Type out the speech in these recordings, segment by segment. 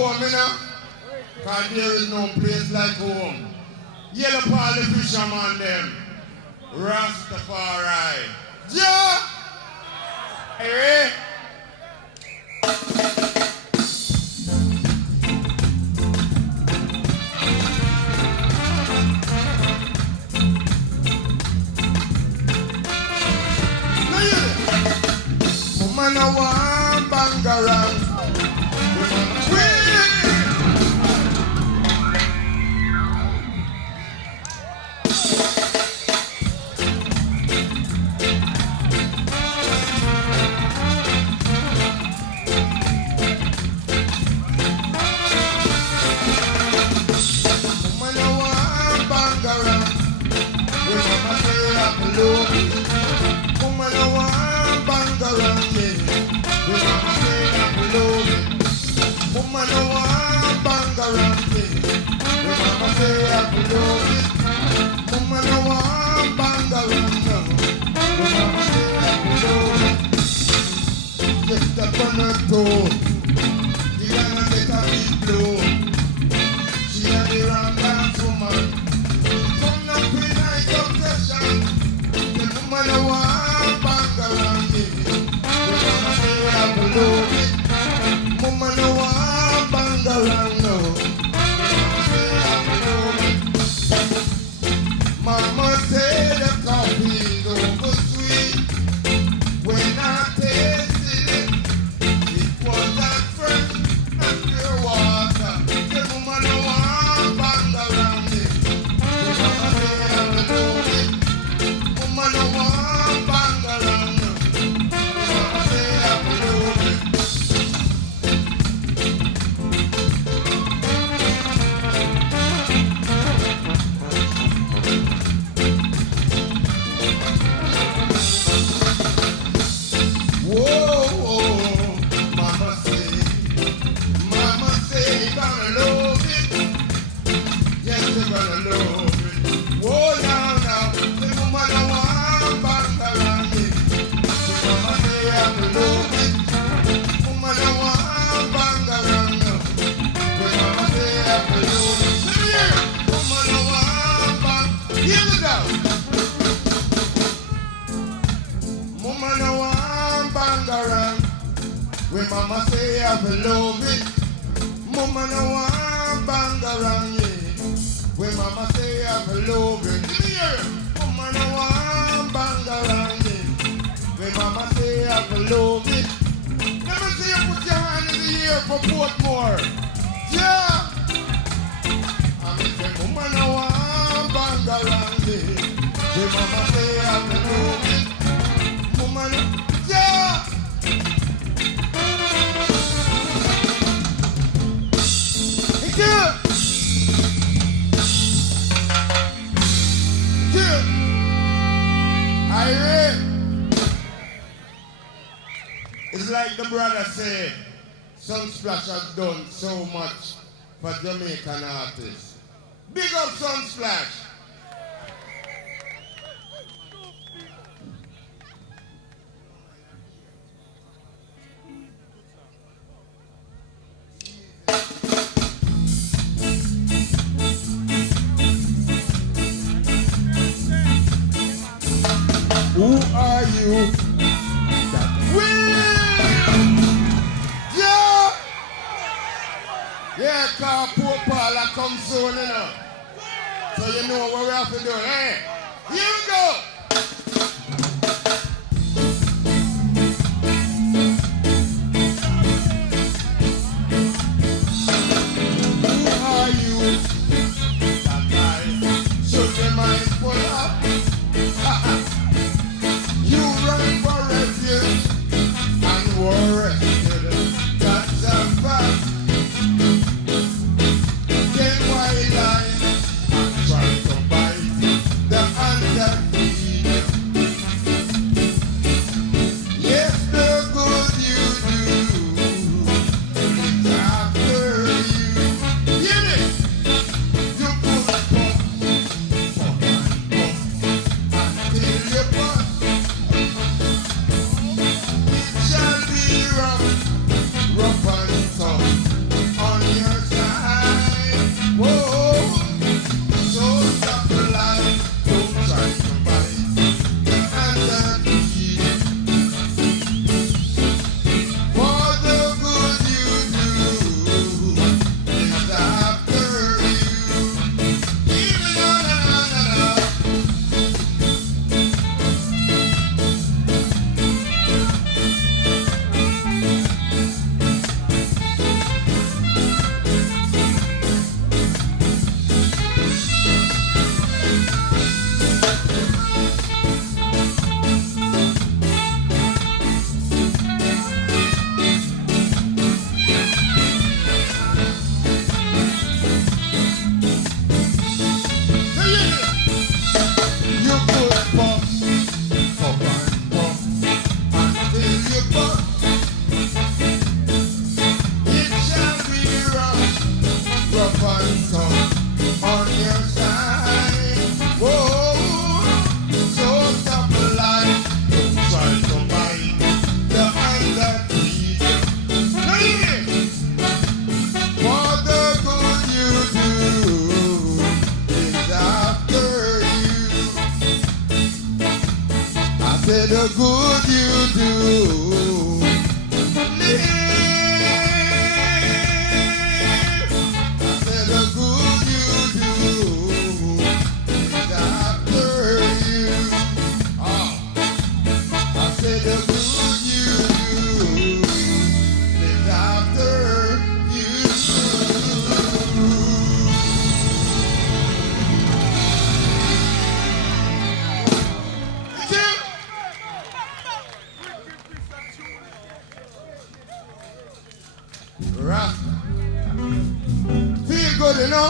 home, you know? Because there is no place like home. Yellow Paul the fisherman them. Rastafari. Jah! Hey, Mama no want bangarang. For Portmore, yeah. I'm saying, Mama no want bangarang. The mama say I'm the movie. Mama no, yeah. Thank you. Irene. It's like the brother said. Sunsplash has done so much for Jamaican artists. Big up Sunsplash! Who are you? Yeah, car poor Paul at Coxsone, you know. So you know what we have to do, eh? Here we go! Who are you that I should be mindful of? You run for refuge and were rescued. That's a fact. Try to bite the under the good you do. Live. I said the good you do is after you. Oh. I said the good you do is after you. Rasta. Feel good, you know?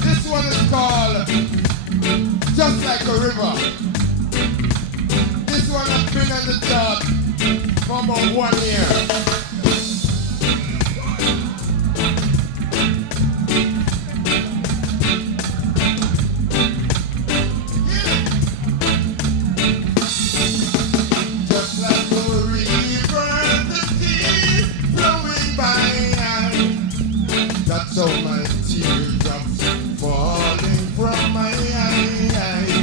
This one is called Just Like a River. This one has been on the chart for about 1 year. So my teardrops falling from my eyes.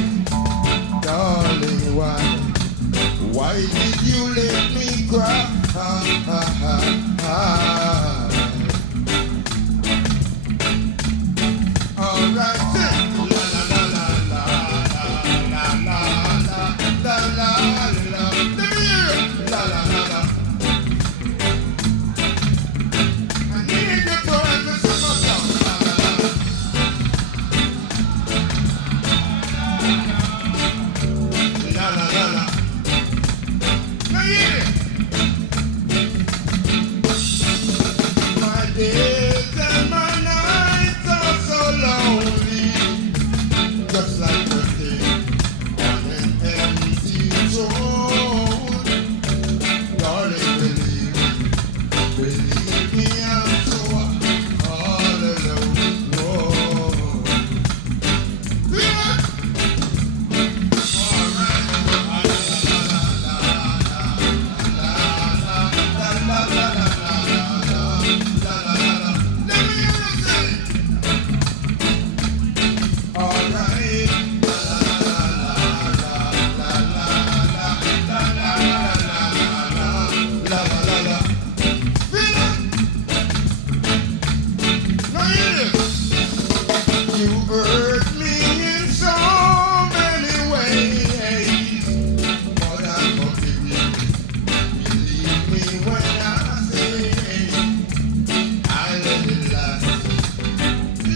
Darling, why did you let me cry? All right, la la la la la la la la la la la. Let me hear it. La la la la. I need you to understand myself. La la la la. Now hear it. My days and my nights are so lonely, just like a thing on an empty road. Darling, believe me, I'm so all alone. Whoa. Feel it? All right. La la la la la la la la la la. Let me hear you say it. All right. La la la la la la la la la la la la. Feel it? Now hear this. You hurt me in so many ways, but I forgive you. Believe me when I say I let it last.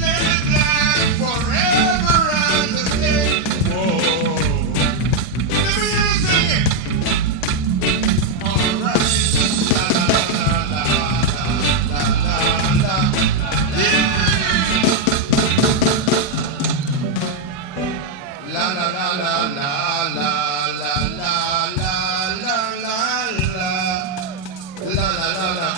Let it last forever and a day. Whoa. Let me hear you sing it. All right. La la la la la la la la. Yeah. La la la la la la la la la la la la la la la.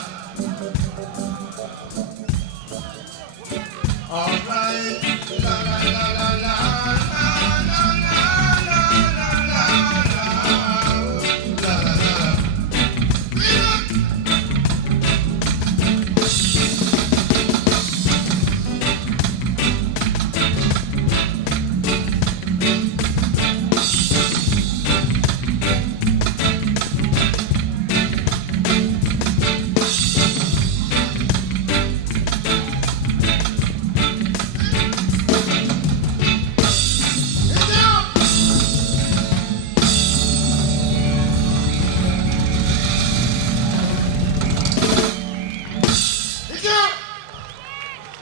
All right. La la la la la la la la la la la la la la. Feel it?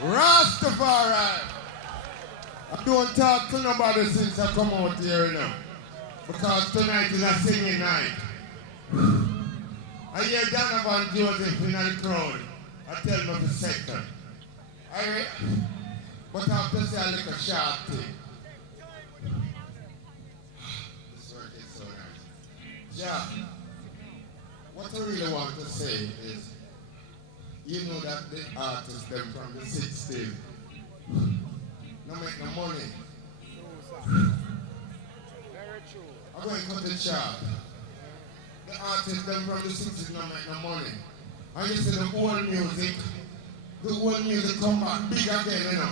Rastafari. I don't talk to nobody since I come out here now. Because tonight is a singing night. I hear Donovan Joseph in the crowd. I tell him the second. But I have to say a little short thing. This work is so nice. Yeah. What I really want to say is, you know that the artists them from the 60s no make no money. Very true. I'm going to cut the chart. The artists them from the 60s no make no money. And you see the old music come back big again, you know.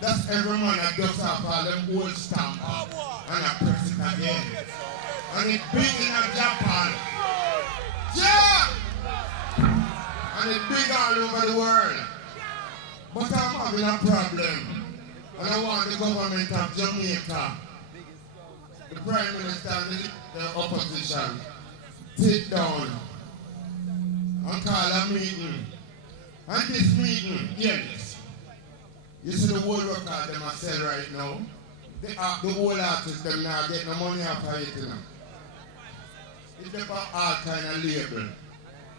That's every man that does have all them old stamp and I press it again. And it's big in Japan. Yeah! And it's big all over the world. But I'm having a problem. And I want the government of Jamaica, the Prime Minister and the opposition, sit down and call a meeting. And this meeting, yes. You see the whole record them I sell right now. The whole artists them now get no money after it, you know. It's about all kind of label.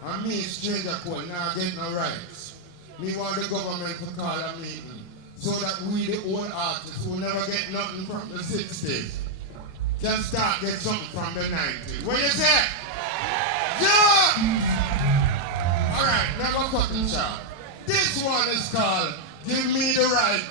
And me, StrangeJah Cole, now get no rights. Me want the government to call a meeting so that we, the old artists who never get nothing from the 60s, can start get something from the 90s. What you say? Yeah! Alright, now go cut the shot. This one is called Give Me the Right.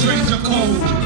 StrangeJah Cole.